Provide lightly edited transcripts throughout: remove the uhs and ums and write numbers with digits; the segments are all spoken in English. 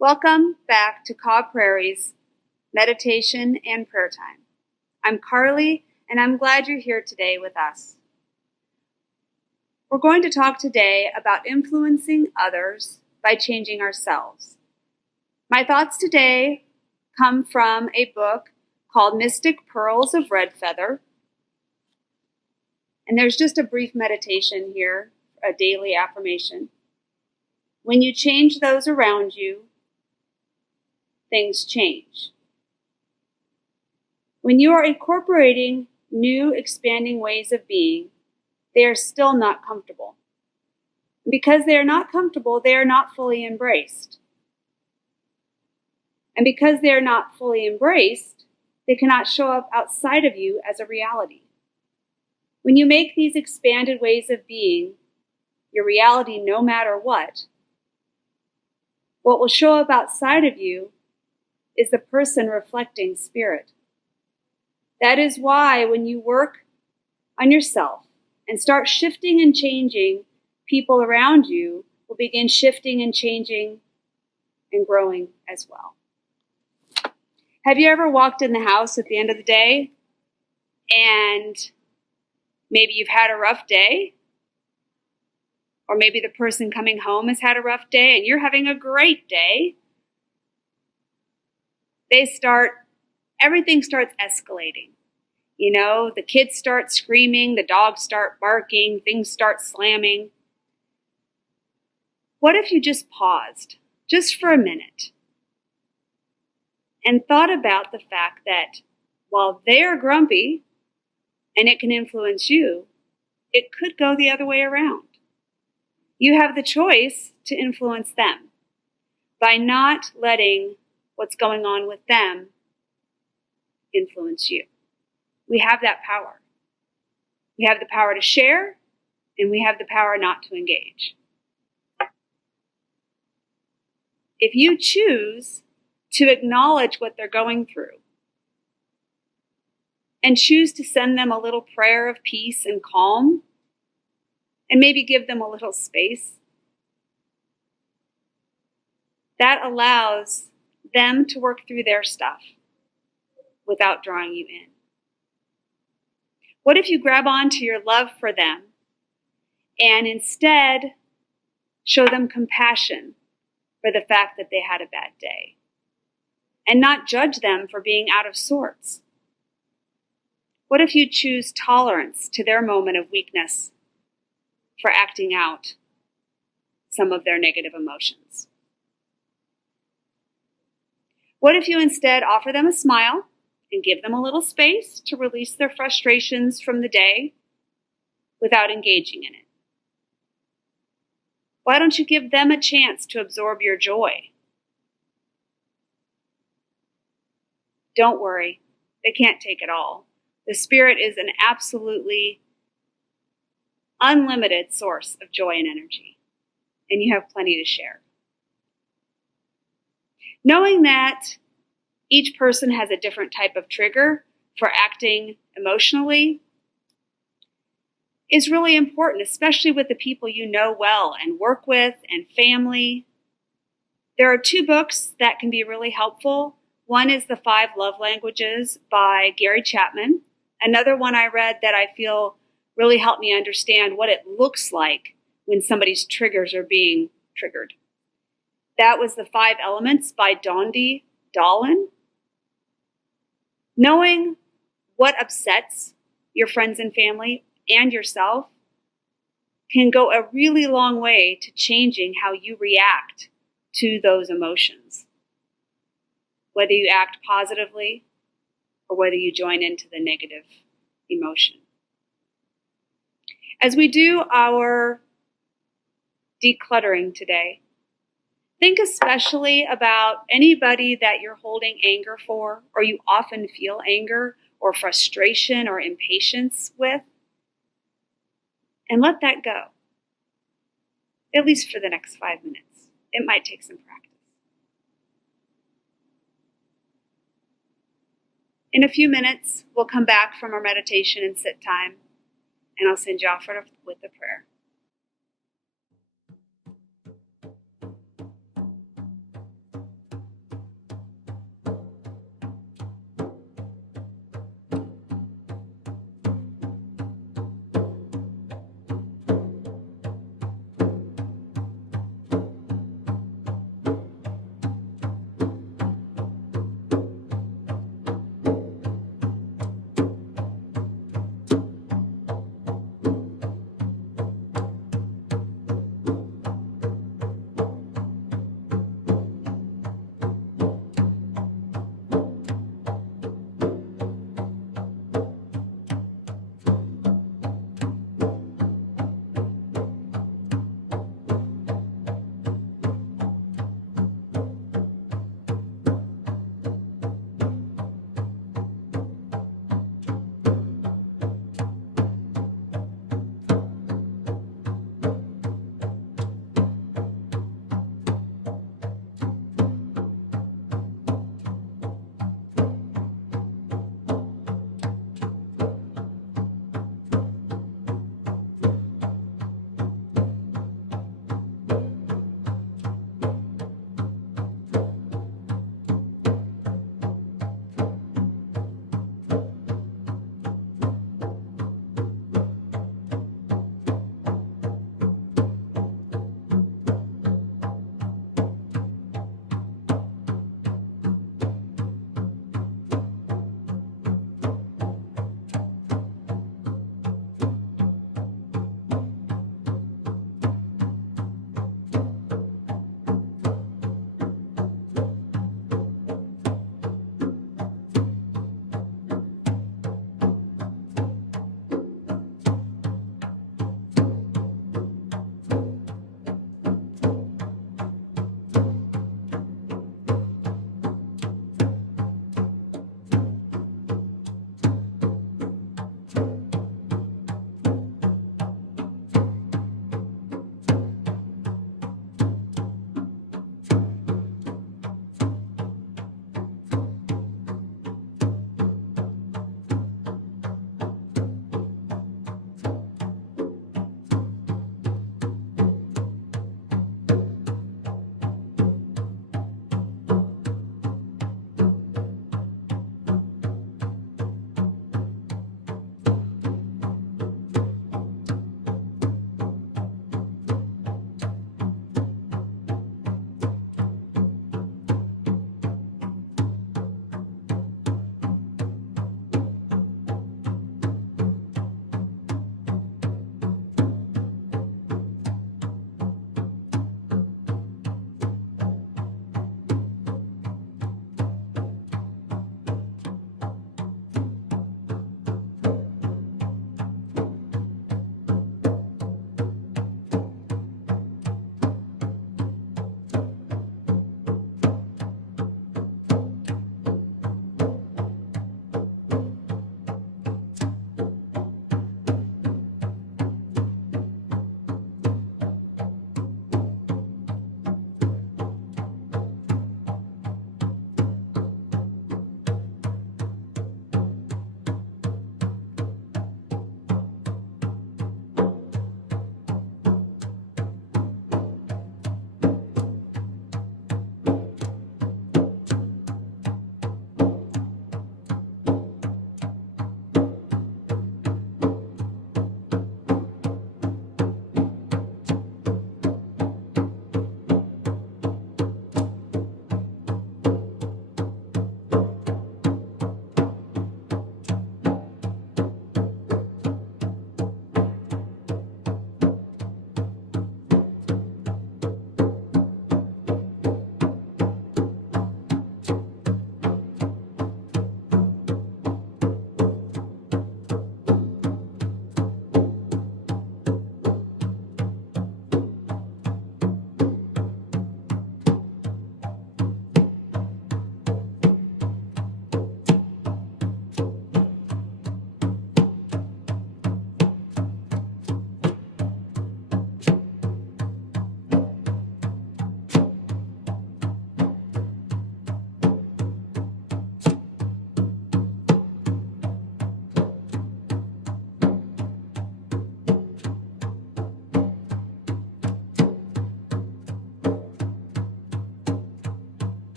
Welcome back to Cobb Prairie's Meditation and Prayer Time. I'm Carly, and I'm glad you're here today with us. We're going to talk today about influencing others by changing ourselves. My thoughts today come from a book called Mystic Pearls of Red Feather. And there's just a brief meditation here, a daily affirmation. When you change those around you, things change. When you are incorporating new, expanding ways of being, they are still not comfortable. Because they are not comfortable, they are not fully embraced. And because they are not fully embraced, they cannot show up outside of you as a reality. When you make these expanded ways of being your reality no matter what will show up outside of you is the person reflecting spirit. That is why when you work on yourself and start shifting and changing, people around you will begin shifting and changing and growing as well. Have you ever walked in the house at the end of the day and maybe you've had a rough day? Or maybe the person coming home has had a rough day and you're having a great day. Everything starts escalating. You know, the kids start screaming, the dogs start barking, things start slamming. What if you just paused, just for a minute, and thought about the fact that while they're grumpy and it can influence you, it could go the other way around. You have the choice to influence them by not letting what's going on with them influence you. We have that power. We have the power to share, and we have the power not to engage. If you choose to acknowledge what they're going through and choose to send them a little prayer of peace and calm, and maybe give them a little space, that allows them to work through their stuff without drawing you in. What if you grab onto your love for them and instead show them compassion for the fact that they had a bad day and not judge them for being out of sorts? What if you choose tolerance to their moment of weakness for acting out some of their negative emotions? What if you instead offer them a smile and give them a little space to release their frustrations from the day without engaging in it? Why don't you give them a chance to absorb your joy? Don't worry, they can't take it all. The Spirit is an absolutely unlimited source of joy and energy, and you have plenty to share. Knowing that each person has a different type of trigger for acting emotionally is really important, especially with the people you know well and work with and family. There are 2 books that can be really helpful. One is The 5 Love Languages by Gary Chapman. Another one I read that I feel really helped me understand what it looks like when somebody's triggers are being triggered. That was The 5 Elements by Dondi Dolan. Knowing what upsets your friends and family and yourself can go a really long way to changing how you react to those emotions. Whether you act positively or whether you join into the negative emotion. As we do our decluttering today, think especially about anybody that you're holding anger for, or you often feel anger or frustration or impatience with, and let that go, at least for the next 5 minutes. It might take some practice. In a few minutes, we'll come back from our meditation and sit time, and I'll send you off with a prayer.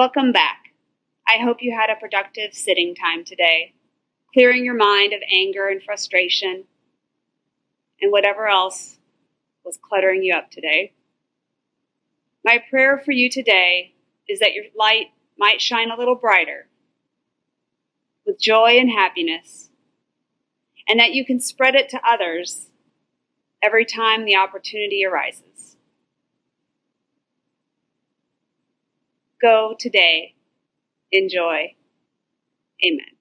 Welcome back. I hope you had a productive sitting time today, clearing your mind of anger and frustration and whatever else was cluttering you up today. My prayer for you today is that your light might shine a little brighter with joy and happiness, and that you can spread it to others every time the opportunity arises. Go today. Enjoy. Amen.